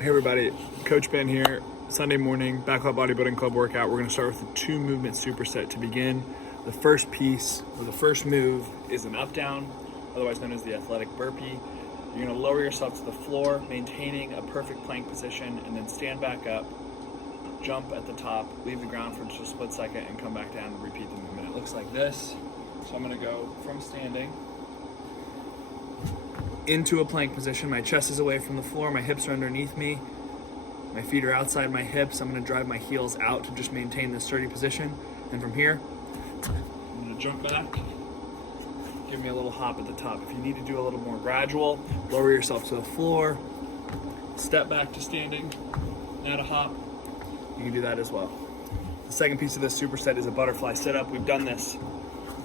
Hey everybody, Coach Ben here. Sunday morning, Backlot Bodybuilding Club workout. We're gonna start with a 2-movement superset to begin. The first piece, or the first move, is an up-down, otherwise known as the athletic burpee. You're gonna lower yourself to the floor, maintaining a perfect plank position, and then stand back up, jump at the top, leave the ground for just a split second, and come back down and repeat the movement. It looks like this. So I'm gonna go from standing into a plank position. My chest is away from the floor, my hips are underneath me, my feet are outside my hips. I'm gonna drive my heels out to just maintain this sturdy position. And from here, I'm gonna jump back, give me a little hop at the top. If you need to do a little more gradual, lower yourself to the floor, step back to standing, add a hop, you can do that as well. The second piece of this superset is a butterfly sit-up. We've done this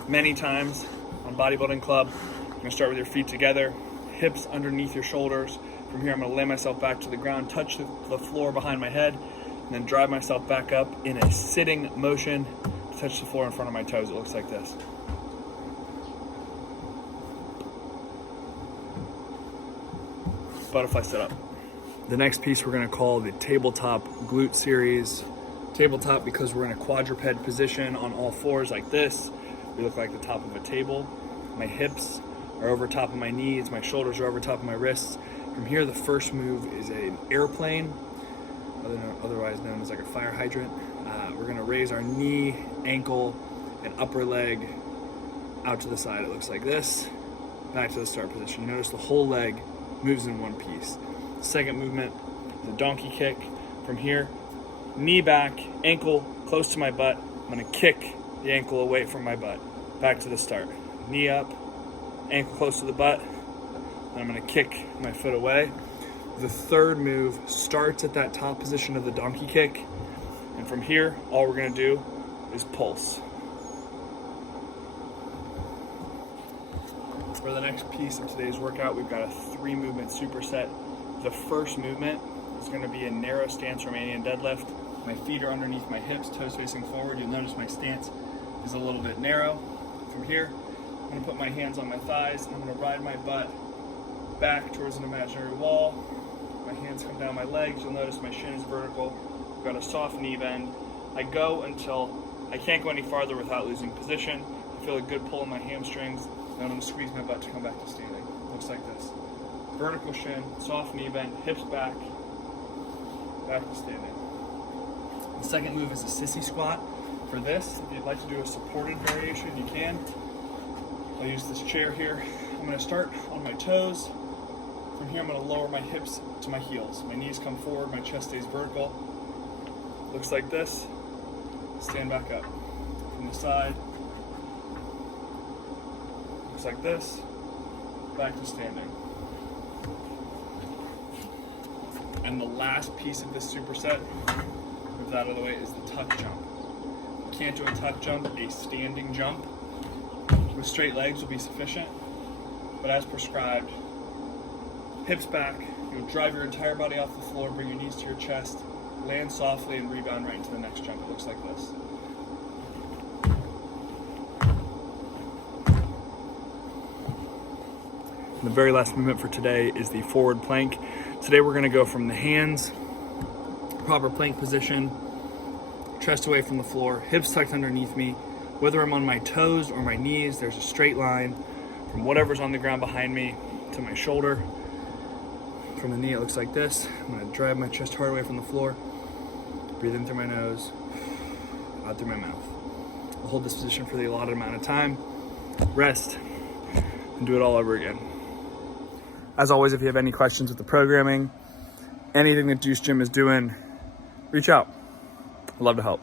many times on Bodybuilding Club. You're gonna start with your feet together, hips underneath your shoulders. From here, I'm gonna lay myself back to the ground, touch the floor behind my head, and then drive myself back up in a sitting motion to touch the floor in front of my toes. It looks like this. Butterfly sit-up. The next piece we're gonna call the tabletop glute series. Tabletop because we're in a quadruped position on all fours like this. We look like the top of a table. My hips are over top of my knees, my shoulders are over top of my wrists. From here, the first move is an airplane, otherwise known as like a fire hydrant. We're gonna raise our knee, ankle, and upper leg out to the side. It looks like this. Back to the start position. Notice the whole leg moves in one piece. Second movement is a donkey kick. From here, knee back, ankle close to my butt. I'm gonna kick the ankle away from my butt. Back to the start. Knee up, ankle close to the butt, and I'm gonna kick my foot away. The third move starts at that top position of the donkey kick, and from here, all we're gonna do is pulse. For the next piece of today's workout, we've got a 3-movement superset. The first movement is gonna be a narrow stance Romanian deadlift. My feet are underneath my hips, toes facing forward. You'll notice my stance is a little bit narrow. From here, I'm gonna put my hands on my thighs, and I'm gonna ride my butt back towards an imaginary wall. My hands come down my legs. You'll notice my shin is vertical. I've got a soft knee bend. I go until I can't go any farther without losing position. I feel a good pull in my hamstrings, and I'm gonna squeeze my butt to come back to standing. Looks like this. Vertical shin, soft knee bend, hips back to standing. The second move is a Sissy Squat. For this, if you'd like to do a supported variation, you can. I'll use this chair here. I'm gonna start on my toes. From here, I'm gonna lower my hips to my heels. My knees come forward, my chest stays vertical. Looks like this. Stand back up. From the side. Looks like this. Back to standing. And the last piece of this superset, move that out of the way, is the tuck jump. You can't do a tuck jump, a standing jump with straight legs will be sufficient, but as prescribed, hips back, you'll drive your entire body off the floor, bring your knees to your chest, land softly, and rebound right into the next jump. It looks like this. And the very last movement for today is the forward plank. Today we're gonna go from the hands, proper plank position, chest away from the floor, hips tucked underneath me. Whether I'm on my toes or my knees, there's a straight line from whatever's on the ground behind me to my shoulder. From the knee, it looks like this. I'm gonna drive my chest hard away from the floor, breathe in through my nose, out through my mouth. I'll hold this position for the allotted amount of time, rest, and do it all over again. As always, if you have any questions with the programming, anything that Juice Gym is doing, reach out. I'd love to help.